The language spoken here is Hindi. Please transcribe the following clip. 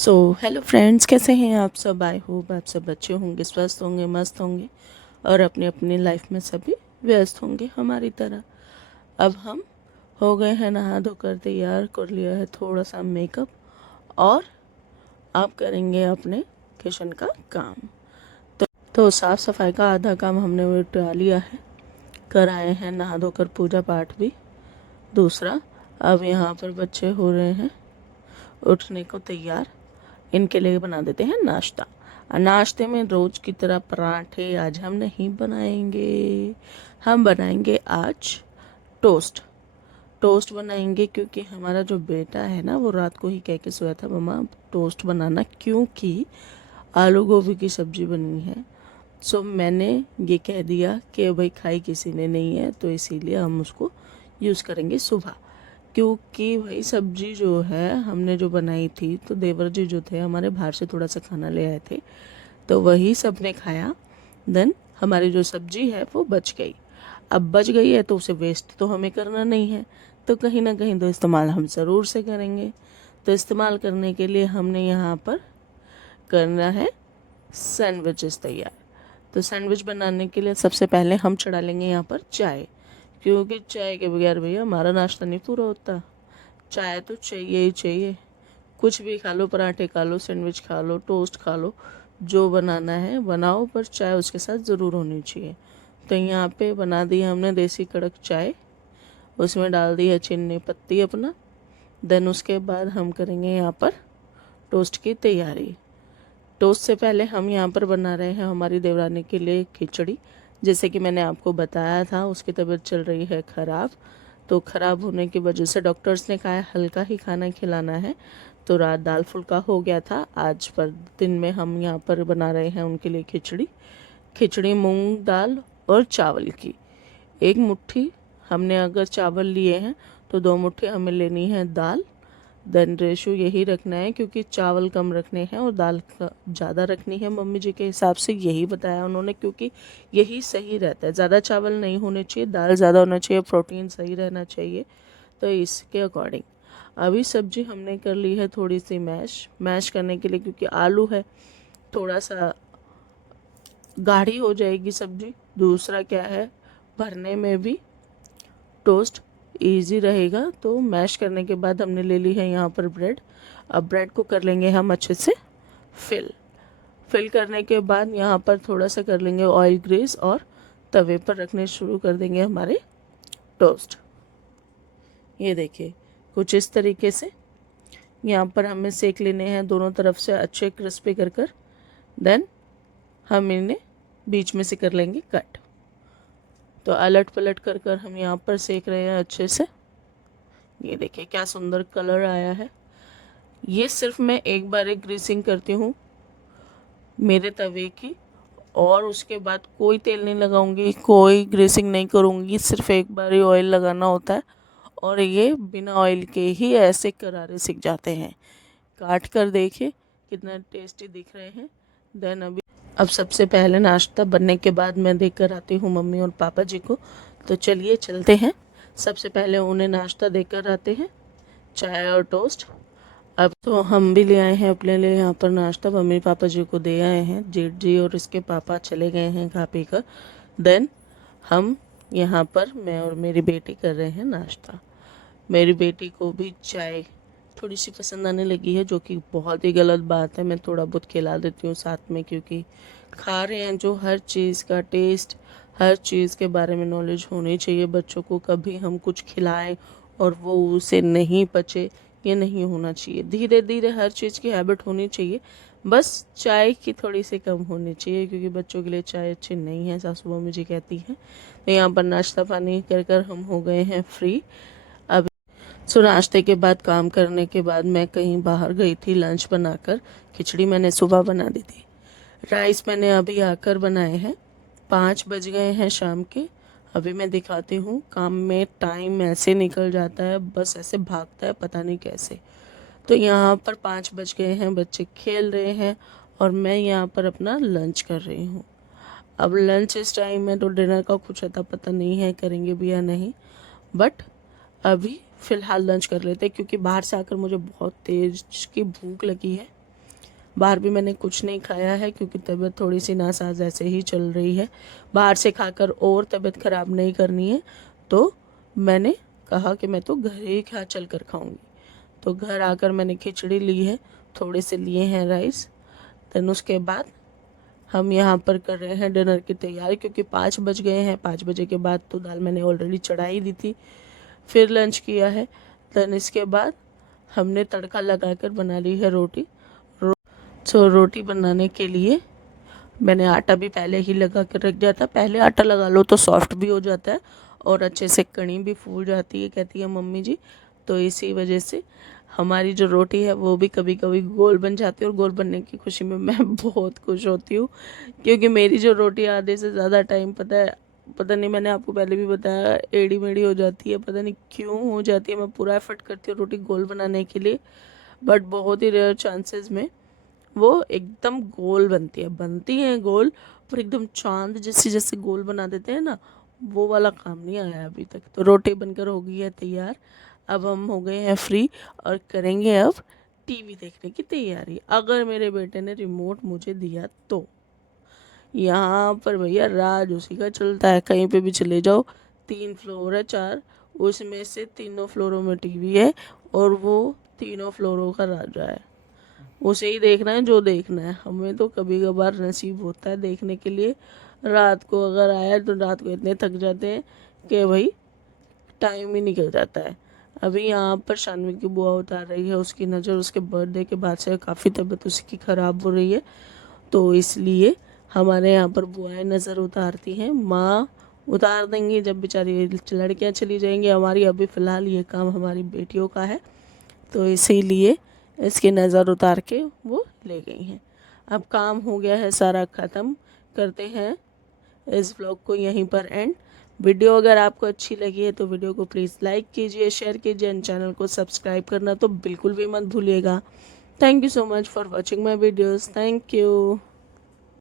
हेलो फ्रेंड्स, कैसे हैं आप सब। आई होप आप सब अच्छे होंगे, स्वस्थ होंगे, मस्त होंगे और अपनी अपनी लाइफ में सभी व्यस्त होंगे हमारी तरह। अब हम हो गए हैं नहा धोकर तैयार, कर लिया है थोड़ा सा मेकअप और आप करेंगे अपने किचन का काम। तो साफ़ सफाई का आधा काम हमने निपटा लिया है, कर आए हैं नहा धोकर पूजा पाठ भी। दूसरा, अब यहाँ पर बच्चे हो रहे हैं उठने को तैयार। इनके लिए बना देते हैं नाश्ता। नाश्ते में रोज की तरह पराठे आज हम नहीं बनाएंगे, हम बनाएंगे आज टोस्ट। टोस्ट बनाएंगे क्योंकि हमारा जो बेटा है ना, वो रात को ही कह के सोया था मम्मा टोस्ट बनाना, क्योंकि आलू गोभी की सब्जी बनी है। मैंने ये कह दिया कि भाई खाई किसी ने नहीं है, तो इसीलिए हम उसको यूज़ करेंगे सुबह। क्योंकि वही सब्जी जो है हमने जो बनाई थी, तो देवर जी जो थे हमारे बाहर से थोड़ा सा खाना ले आए थे, तो वही सबने खाया। देन हमारी जो सब्जी है वो बच गई। अब बच गई है तो उसे वेस्ट तो हमें करना नहीं है, तो कहीं ना कहीं तो इस्तेमाल हम ज़रूर से करेंगे। तो इस्तेमाल करने के लिए हमने यहाँ पर करना है सैंडविचेस तैयार। तो सैंडविच बनाने के लिए सबसे पहले हम चढ़ा लेंगे यहाँ पर चाय, क्योंकि चाय के बगैर भैया हमारा नाश्ता नहीं पूरा होता। चाय तो चाहिए ही चाहिए। कुछ भी खा लो, पराठे खा लो, सैंडविच खा लो, टोस्ट खा लो, जो बनाना है बनाओ, पर चाय उसके साथ ज़रूर होनी चाहिए। तो यहाँ पे बना दी हमने देसी कड़क चाय, उसमें डाल दी है चीनी पत्ती अपना। देन उसके बाद हम करेंगे यहाँ पर टोस्ट की तैयारी। टोस्ट से पहले हम यहाँ पर बना रहे हैं हमारी देवरानी के लिए खिचड़ी। जैसे कि मैंने आपको बताया था, उसकी तबीयत चल रही है ख़राब, तो ख़राब होने की वजह से डॉक्टर्स ने कहा है हल्का ही खाना खिलाना है। तो रात दाल फुल्का हो गया था, आज पर दिन में हम यहाँ पर बना रहे हैं उनके लिए खिचड़ी। खिचड़ी मूंग दाल और चावल की। एक मुट्ठी हमने अगर चावल लिए हैं तो 2 मुट्ठी हमें लेनी है दाल। देन रेशो यही रखना है, क्योंकि चावल कम रखने हैं और दाल ज़्यादा रखनी है। मम्मी जी के हिसाब से यही बताया उन्होंने, क्योंकि यही सही रहता है। ज़्यादा चावल नहीं होने चाहिए, दाल ज़्यादा होना चाहिए, प्रोटीन सही रहना चाहिए। तो इसके अकॉर्डिंग अभी सब्जी हमने कर ली है थोड़ी सी मैश करने के लिए, क्योंकि आलू है थोड़ा सा गाढ़ी हो जाएगी सब्जी। दूसरा क्या है, भरने में भी टोस्ट इजी रहेगा। तो मैश करने के बाद हमने ले ली है यहाँ पर ब्रेड। अब ब्रेड को कर लेंगे हम अच्छे से फिल करने के बाद यहाँ पर थोड़ा सा कर लेंगे ऑयल ग्रीस और तवे पर रखने शुरू कर देंगे हमारे टोस्ट। ये देखिए कुछ इस तरीके से यहाँ पर हमें सेक लेने हैं दोनों तरफ से अच्छे क्रिस्पी कर। देन हम इन्हें बीच में से कर लेंगे कट। तो अलट पलट कर हम यहाँ पर सेक रहे हैं अच्छे से। ये देखिए क्या सुंदर कलर आया है। ये सिर्फ मैं एक बार एक ग्रीसिंग करती हूँ मेरे तवे की, और उसके बाद कोई तेल नहीं लगाऊंगी, कोई ग्रीसिंग नहीं करूँगी, सिर्फ एक बार ही ऑयल लगाना होता है। और ये बिना ऑयल के ही ऐसे करारे सीख जाते हैं। काट कर देखिए कितना टेस्टी दिख रहे हैं। देन अब सबसे पहले नाश्ता बनने के बाद मैं देख कर आती हूँ मम्मी और पापा जी को। तो चलिए चलते हैं, सबसे पहले उन्हें नाश्ता देकर आते हैं, चाय और टोस्ट। अब तो हम भी ले आए हैं अपने लिए यहाँ पर नाश्ता, मम्मी पापा जी को दे आए हैं। जेठ जी और इसके पापा चले गए हैं खा पी कर। देन हम यहाँ पर मैं और मेरी बेटी कर रहे हैं नाश्ता। मेरी बेटी को भी चाय थोड़ी सी पसंद आने लगी है, जो कि बहुत ही गलत बात है। मैं थोड़ा बहुत खिला देती हूँ साथ में, क्योंकि खा रहे हैं जो, हर चीज़ का टेस्ट, हर चीज़ के बारे में नॉलेज होनी चाहिए बच्चों को। कभी हम कुछ खिलाएं और वो उसे नहीं पचे, ये नहीं होना चाहिए। धीरे धीरे हर चीज़ की हैबिट होनी चाहिए। बस चाय की थोड़ी सी कम होनी चाहिए, क्योंकि बच्चों के लिए चाय अच्छी नहीं है, सासू मम्मी जी कहती हैं। तो यहाँ पर नाश्ता पानी कर हम हो गए हैं फ्री। नाश्ते के बाद, काम करने के बाद मैं कहीं बाहर गई थी लंच बनाकर। खिचड़ी मैंने सुबह बना दी थी, राइस मैंने अभी आकर बनाए हैं। 5 बज गए हैं शाम के। अभी मैं दिखाती हूँ, काम में टाइम ऐसे निकल जाता है, बस ऐसे भागता है पता नहीं कैसे। तो यहाँ पर 5 बज गए हैं, बच्चे खेल रहे हैं और मैं यहाँ पर अपना लंच कर रही हूँ। अब लंच इस टाइम में, तो डिनर का कुछ अता पता नहीं है करेंगे भी या नहीं, बट अभी फ़िलहाल लंच कर लेते हैं, क्योंकि बाहर से आकर मुझे बहुत तेज़ की भूख लगी है। बाहर भी मैंने कुछ नहीं खाया है क्योंकि तबीयत थोड़ी सी नासाज ऐसे ही चल रही है, बाहर से खाकर और तबीयत ख़राब नहीं करनी है। तो मैंने कहा कि मैं तो घर ही खा चल कर खाऊँगी। तो घर आकर मैंने खिचड़ी ली है, थोड़े से लिए हैं राइस। देन उसके बाद हम यहाँ पर कर रहे हैं डिनर की तैयारी क्योंकि 5 बज गए हैं। 5 बजे के बाद तो दाल मैंने ऑलरेडी चढ़ा ही दी थी, फिर लंच किया है। देन इसके बाद हमने तड़का लगाकर बना ली है रोटी। तो रोटी बनाने के लिए मैंने आटा भी पहले ही लगा कर रख दिया था। पहले आटा लगा लो तो सॉफ्ट भी हो जाता है और अच्छे से कड़ी भी फूल जाती है, कहती है मम्मी जी। तो इसी वजह से हमारी जो रोटी है वो भी कभी कभी गोल बन जाती है और गोल बनने की खुशी में मैं बहुत खुश होती हूँ क्योंकि मेरी जो रोटी आधे से ज़्यादा टाइम पता नहीं, मैंने आपको पहले भी बताया, एड़ी मेड़ी हो जाती है, पता नहीं क्यों हो जाती है। मैं पूरा एफर्ट करती हूँ रोटी गोल बनाने के लिए, बट बहुत ही रेयर चांसेस में वो एकदम गोल बनती है गोल, पर एकदम चांद जैसे जैसे गोल बना देते हैं ना, वो वाला काम नहीं आया अभी तक। तो रोटी बनकर हो गई है तैयार। अब हम हो गए हैं फ्री और करेंगे अब टीवी देखने की तैयारी, अगर मेरे बेटे ने रिमोट मुझे दिया तो। यहाँ पर भैया राज उसी का चलता है, कहीं पे भी चले जाओ, 3 फ्लोर है 4, उसमें से तीनों फ्लोरों में टीवी है और वो तीनों फ्लोरों का राजा है। उसे ही देखना है जो देखना है। हमें तो कभी कभार नसीब होता है देखने के लिए, रात को अगर आया तो रात को इतने थक जाते हैं कि भाई टाइम ही निकल जाता है। अभी यहाँ पर शानवी की बुआ उतार रही है, उसकी नज़र उसके बर्थडे के बाद से काफ़ी तबीयत उसकी ख़राब हो रही है, तो इसलिए हमारे यहाँ पर बुआएं नज़र उतारती हैं। माँ उतार देंगी जब बेचारी लड़कियाँ चली जाएंगी। हमारी अभी फ़िलहाल ये काम हमारी बेटियों का है, तो इसीलिए इसकी नज़र उतार के वो ले गई हैं। अब काम हो गया है सारा ख़त्म, करते हैं इस व्लॉग को यहीं पर एंड। वीडियो अगर आपको अच्छी लगी है तो वीडियो को प्लीज़ लाइक कीजिए, शेयर कीजिए एंड चैनल को सब्सक्राइब करना तो बिल्कुल भी मत भूलिएगा। Thank you so much for watching my videos. Thank you.